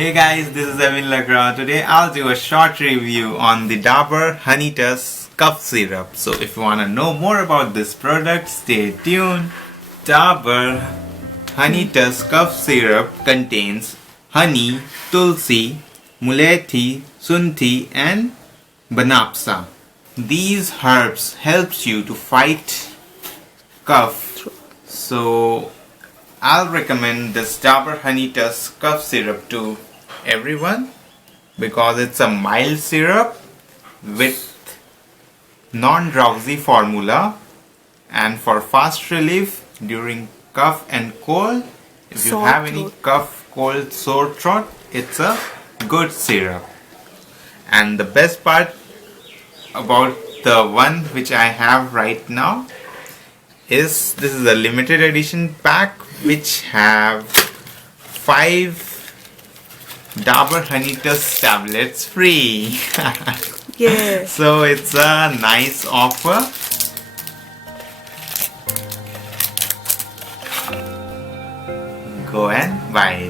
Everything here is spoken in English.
Hey guys, this is Evewin Lakra. Today I'll do a short review on the Dabur Honitus cough syrup. So if you want to know more about this product, stay tuned. Dabur Honitus cough syrup contains honey, Tulsi, Mulethi, Sunthi and Banaphsa. These herbs helps you to fight cough. So I'll recommend this Dabur Honitus cough syrup to everyone because it's a mild syrup with non-drowsy formula, and for fast relief during cough and cold. If you have any cough, cold, sore throat, it's a good syrup. And the best part about the one which I have right now is this is a limited edition pack which have 5 Dabur Honitus tablets free. Yeah. So it's a nice offer. Go and buy it.